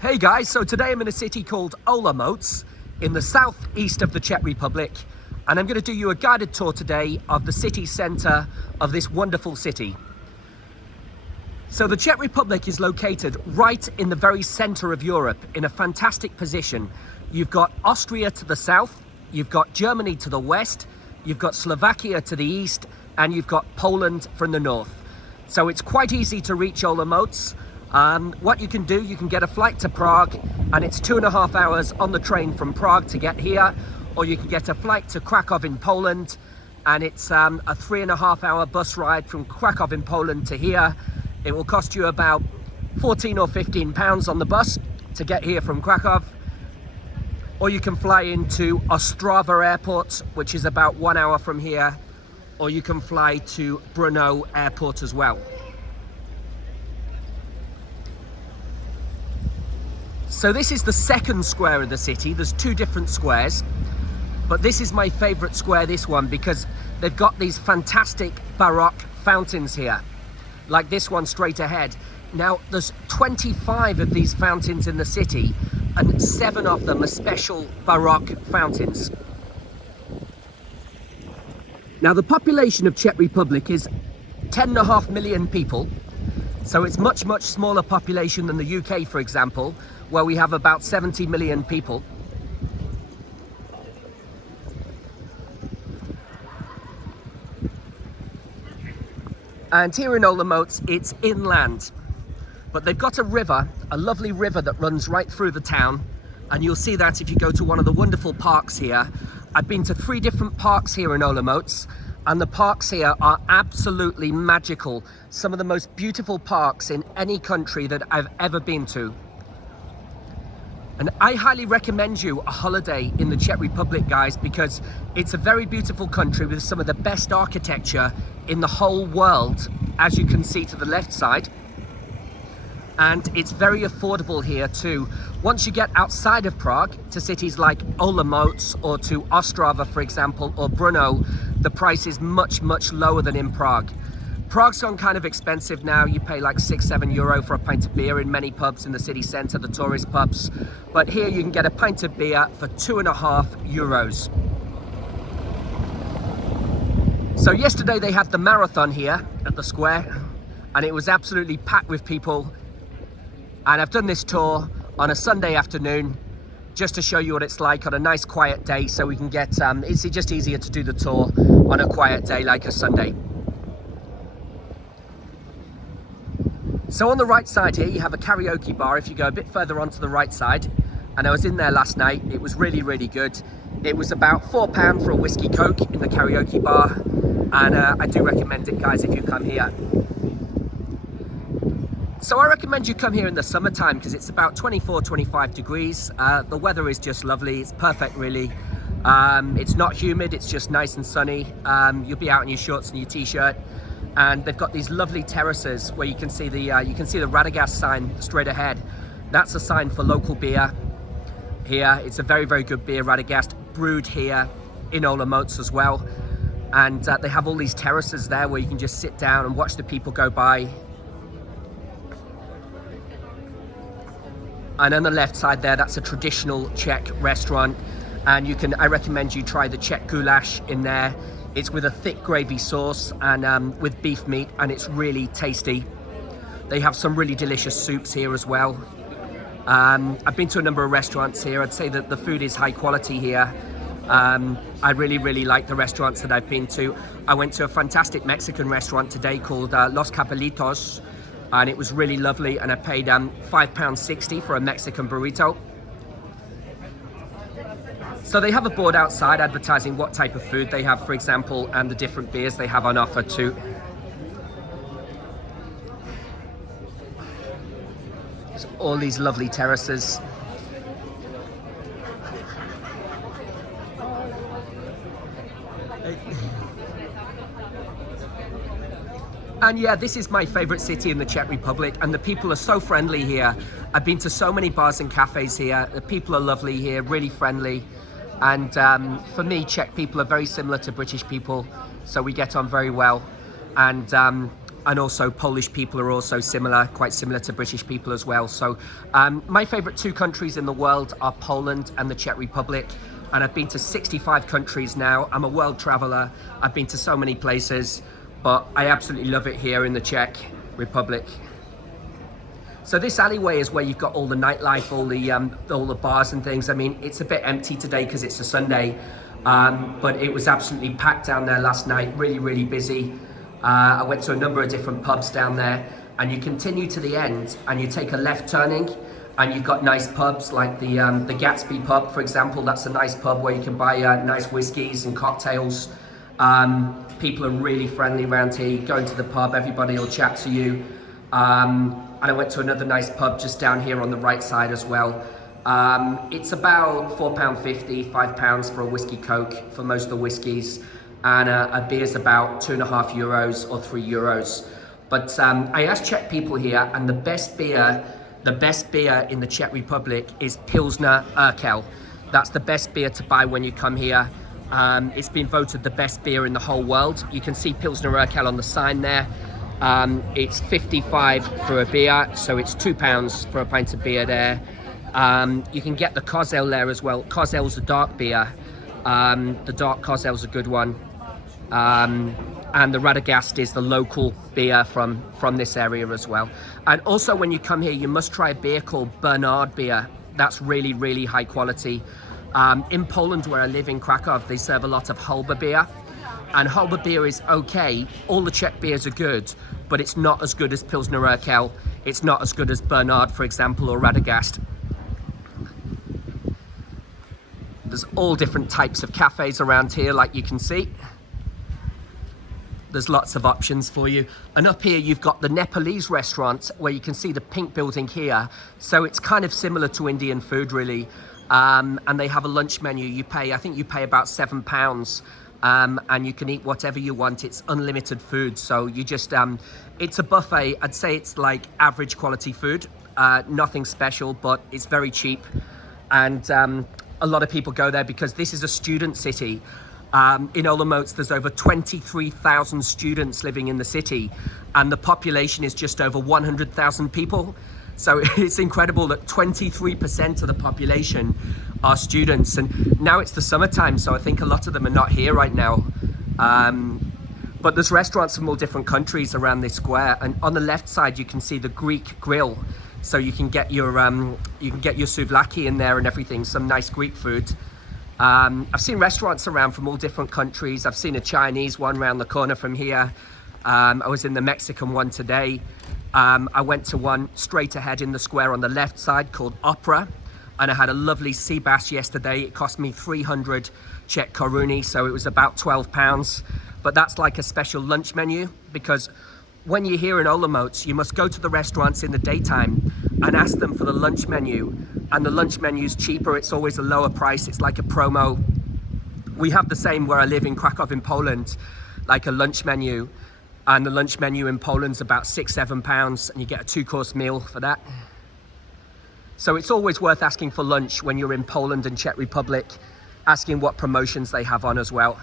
Hey guys, so today I'm in a city called Olomouc in the southeast of the Czech Republic, and I'm going to do you a guided tour today of the city centre of this wonderful city. So the Czech Republic is located right in the very centre of Europe in a fantastic position. You've got Austria to the south, you've got Germany to the west, you've got Slovakia to the east, and you've got Poland from the north. So it's quite easy to reach Olomouc. What you can do, you can get a flight to Prague, and it's 2.5 hours on the train from Prague to get here, or you can get a flight to Krakow in Poland, and it's a 3.5 hour bus ride from Krakow in Poland to here. It will cost you about 14 or 15 pounds on the bus to get here from Krakow, or you can fly into Ostrava airport, which is about 1 hour from here, or you can fly to Brno airport as well. So this is the second square of the city. There's two different squares, but this is my favorite square, this one, because they've got these fantastic Baroque fountains here, like this one straight ahead. Now, there's 25 of these fountains in the city, and 7 of them are special Baroque fountains. Now, the population of Czech Republic is 10.5 million people. So it's much smaller population than the UK, for example, where we have about 70 million people. And here in Olomouc, it's inland, but they've got a river, a lovely river that runs right through the town, and you'll see that if you go to one of the wonderful parks here. I've been to 3 different parks here in Olomouc, and the parks here are absolutely magical. Some of the most beautiful parks in any country that I've ever been to. And I highly recommend you a holiday in the Czech Republic, guys, because it's a very beautiful country with some of the best architecture in the whole world, as you can see to the left side. And it's very affordable here too. Once you get outside of Prague to cities like Olomouc or to Ostrava, for example, or Brno, the price is much lower than in Prague. Prague's gone kind of expensive now. You pay like 6-7 euro for a pint of beer in many pubs in the city centre, the tourist pubs. But here you can get a pint of beer for 2.5 euros. So yesterday they had the marathon here at the square, and it was absolutely packed with people. And I've done this tour on a Sunday afternoon just to show you what it's like on a nice quiet day, so we can get, it's just easier to do the tour on a quiet day like a Sunday. So on the right side here, you have a karaoke bar if you go a bit further onto the right side. And I was in there last night. It was really good. It was about £4 for a whiskey coke in the karaoke bar. And I do recommend it, guys, if you come here. So I recommend you come here in the summertime because it's about 24-25 degrees. The weather is just lovely. It's perfect, really. It's not humid. It's just nice and sunny. You'll be out in your shorts and your t-shirt. And they've got these lovely terraces where you can see the Radagast sign straight ahead. That's a sign for local beer here. It's a very good beer, Radagast, brewed here in Olomouc as well. And they have all these terraces there where you can just sit down and watch the people go by. And on the left side there, that's a traditional Czech restaurant. And I recommend you try the Czech goulash in there. It's with a thick gravy sauce and with beef meat, and it's really tasty. They have some really delicious soups here as well. I've been to a number of restaurants here. I'd say that the food is high quality here. I really like the restaurants that I've been to. I went to a fantastic Mexican restaurant today called Los Capelitos, and it was really lovely, and I paid £5.60 for a Mexican burrito. So they have a board outside advertising what type of food they have, for example, and the different beers they have on offer too. So all these lovely terraces. And yeah, this is my favorite city in the Czech Republic, and the people are so friendly here. I've been to so many bars and cafes here. The people are lovely here, really friendly. And for me, Czech people are very similar to British people, so we get on very well. And and also Polish people are also similar, quite similar to British people as well. So my favorite 2 countries in the world are Poland and the Czech Republic. And I've been to 65 countries now. I'm a world traveler. I've been to so many places, but I absolutely love it here in the Czech Republic. So this alleyway is where you've got all the nightlife, all the bars and things. I mean, it's a bit empty today because it's a Sunday, but it was absolutely packed down there last night, really, really busy. I went to a number of different pubs down there, and you continue to the end and you take a left turning, and you've got nice pubs like the Gatsby pub, for example. That's a nice pub where you can buy nice whiskies and cocktails. People are really friendly around here. You go into the pub, everybody will chat to you. And I went to another nice pub just down here on the right side as well. It's about £4.50, £5 for a whiskey coke for most of the whiskies. And a beer's about €2.50 or €3. But I asked Czech people here, and the best beer in the Czech Republic is Pilsner Urquell. That's the best beer to buy when you come here. It's been voted the best beer in the whole world. You can see Pilsner Urquell on the sign there. It's 55 for a beer, so it's £2 for a pint of beer there. You can get the Kozel there as well. Kozel's a dark beer. The dark Kozel's a good one. And the Radagast is the local beer from this area as well. And also when you come here, you must try a beer called Bernard beer. That's really, really high quality. In Poland, where I live in Krakow, they serve a lot of Hulba beer. And Hulba beer is okay. All the Czech beers are good, but it's not as good as Pilsner Urquell. It's not as good as Bernard, for example, or Radagast. There's all different types of cafes around here, like you can see. There's lots of options for you. And up here you've got the Nepalese restaurant, where you can see the pink building here. So it's kind of similar to Indian food, really. And they have a lunch menu. I think you pay about £7. And you can eat whatever you want. It's unlimited food. So you just, it's a buffet. I'd say it's like average quality food. Nothing special, but it's very cheap. And a lot of people go there because this is a student city. In Olomouc, there's over 23,000 students living in the city, and the population is just over 100,000 people. So it's incredible that 23% of the population are students. And now it's the summertime, so I think a lot of them are not here right now. But there's restaurants from all different countries around this square. And on the left side, you can see the Greek grill. So you can get your souvlaki in there and everything, some nice Greek food. I've seen restaurants around from all different countries. I've seen a Chinese one around the corner from here. I was in the Mexican one today. I went to one straight ahead in the square on the left side called Opera, and I had a lovely sea bass yesterday. It cost me 300 Czech koruny, so it was about £12. But that's like a special lunch menu, because when you're here in Olomouc, you must go to the restaurants in the daytime and ask them for the lunch menu. And the lunch menu is cheaper. It's always a lower price. It's like a promo. We have the same where I live in Krakow in Poland, like a lunch menu. And the lunch menu in Poland's about £6–7, and you get a 2-course meal for that. So it's always worth asking for lunch when you're in Poland and Czech Republic, asking what promotions they have on as well.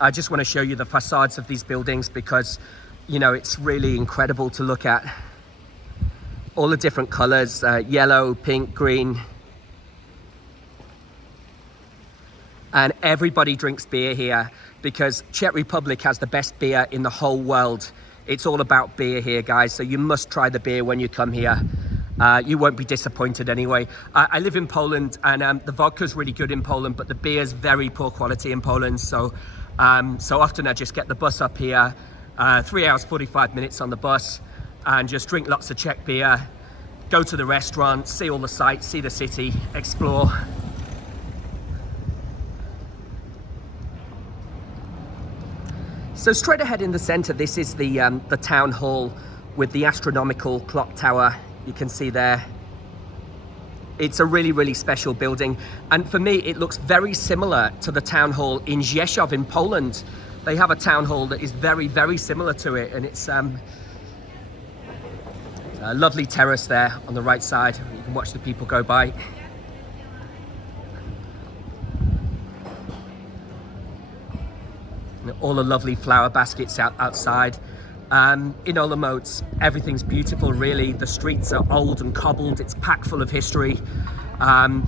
I just want to show you the facades of these buildings because, you know, it's really incredible to look at. All the different colors, yellow, pink, green. And everybody drinks beer here because Czech Republic has the best beer in the whole world. It's all about beer here, guys. So you must try the beer when you come here. You won't be disappointed anyway. I live in Poland, and the vodka's really good in Poland, but the beer's very poor quality in Poland. So often I just get the bus up here, 3 hours, 45 minutes on the bus, and just drink lots of Czech beer, go to the restaurant, see all the sights, see the city, explore. So straight ahead in the center, this is the town hall with the astronomical clock tower you can see there. It's a really, really special building. And for me, it looks very similar to the town hall in Rzeszów in Poland. They have a town hall that is very, very similar to it. And it's a lovely terrace there on the right side. You can watch the people go by. all the lovely flower baskets outside. In Olomouc, everything's beautiful really. The streets are old and cobbled, it's packed full of history.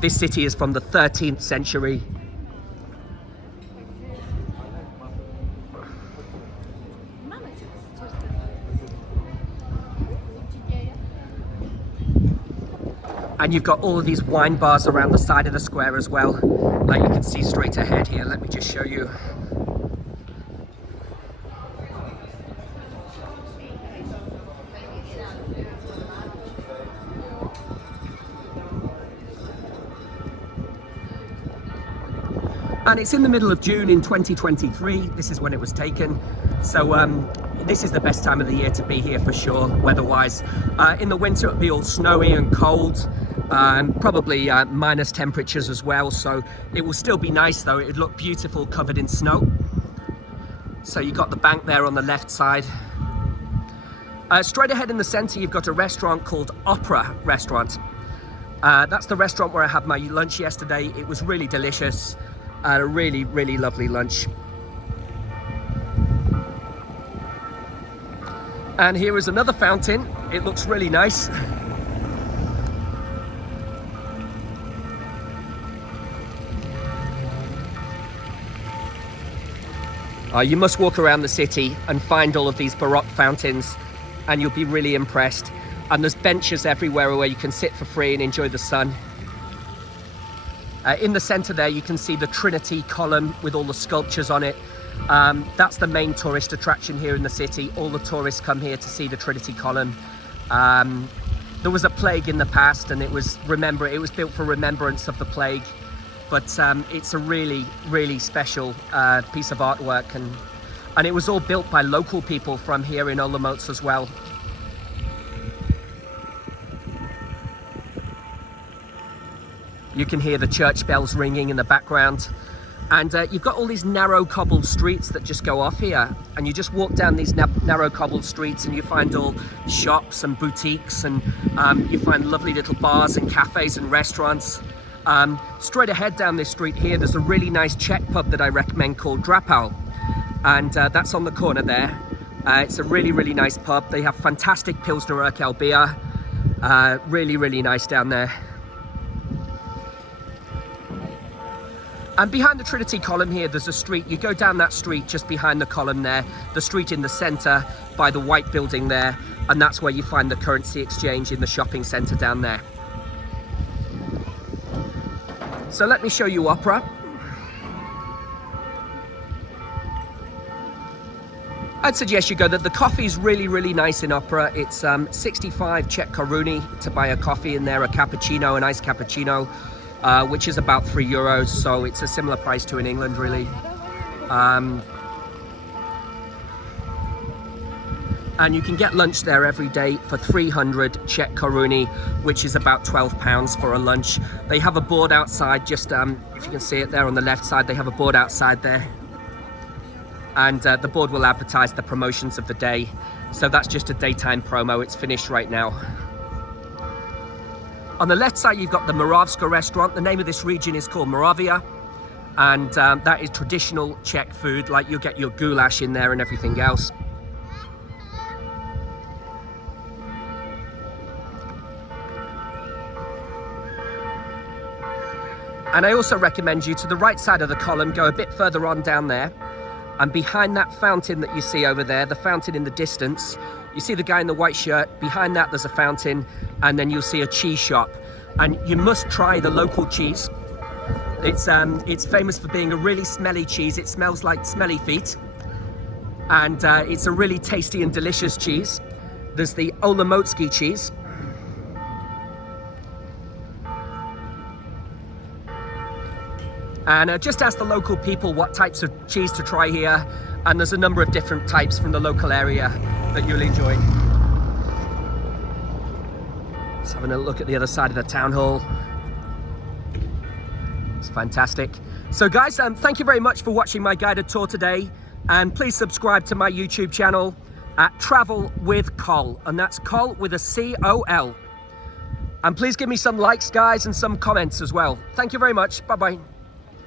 This city is from the 13th century. And you've got all of these wine bars around the side of the square as well, like you can see straight ahead here. Let me just show you. And it's in the middle of June in 2023. This is when it was taken. So this is the best time of the year to be here for sure, weather-wise. In the winter it'll be all snowy and cold, probably minus temperatures as well. So it will still be nice though. It would look beautiful covered in snow. So you've got the bank there on the left side. Straight ahead in the center, you've got a restaurant called Opera Restaurant. That's the restaurant where I had my lunch yesterday. It was really delicious. A really, really lovely lunch. And here is another fountain. It looks really nice. You must walk around the city and find all of these Baroque fountains and you'll be really impressed. And there's benches everywhere where you can sit for free and enjoy the sun. In the center there you can see the Trinity column with all the sculptures on it. That's the main tourist attraction here in the city. All the tourists come here to see the Trinity column. There was a plague in the past and it was built for remembrance of the plague. But it's a really, really special piece of artwork, and it was all built by local people from here in Olomouc as well. You can hear the church bells ringing in the background. And you've got all these narrow cobbled streets that just go off here. And you just walk down these narrow cobbled streets and you find all shops and boutiques, and you find lovely little bars and cafes and restaurants. Straight ahead down this street here, there's a really nice Czech pub that I recommend called Drapal. And that's on the corner there. It's a really, really nice pub. They have fantastic Pilsner Urquell beer. Really, really nice down there. And behind the Trinity column here, there's a street. You go down that street just behind the column there, the street in the center by the white building there, and that's where you find the currency exchange in the shopping center down there. So let me show you Opera. I'd suggest you go. The coffee's really, really nice in Opera. It's 65 Czech koruni to buy a coffee in there, a cappuccino, an iced cappuccino. Which is about €3, so it's a similar price to in England really. And you can get lunch there every day for 300 Czech koruni, which is about £12 for a lunch. They have a board outside, just if you can see it there on the left side, they have a board outside there. And the board will advertise the promotions of the day. So that's just a daytime promo, it's finished right now. On the left side, you've got the Moravska restaurant. The name of this region is called Moravia. And that is traditional Czech food, like you'll get your goulash in there and everything else. And I also recommend you, to the right side of the column, go a bit further on down there. And behind that fountain that you see over there, the fountain in the distance, you see the guy in the white shirt. Behind that, there's a fountain, and then you'll see a cheese shop. And you must try the local cheese. It's famous for being a really smelly cheese. It smells like smelly feet. And it's a really tasty and delicious cheese. There's the Olomoucký cheese. And just ask the local people what types of cheese to try here. And there's a number of different types from the local area that you'll enjoy. Just having a look at the other side of the town hall. It's fantastic. So guys, thank you very much for watching my guided tour today. And please subscribe to my YouTube channel at Travel with Col. And that's Col with a C-O-L. And please give me some likes, guys, and some comments as well. Thank you very much. Bye-bye.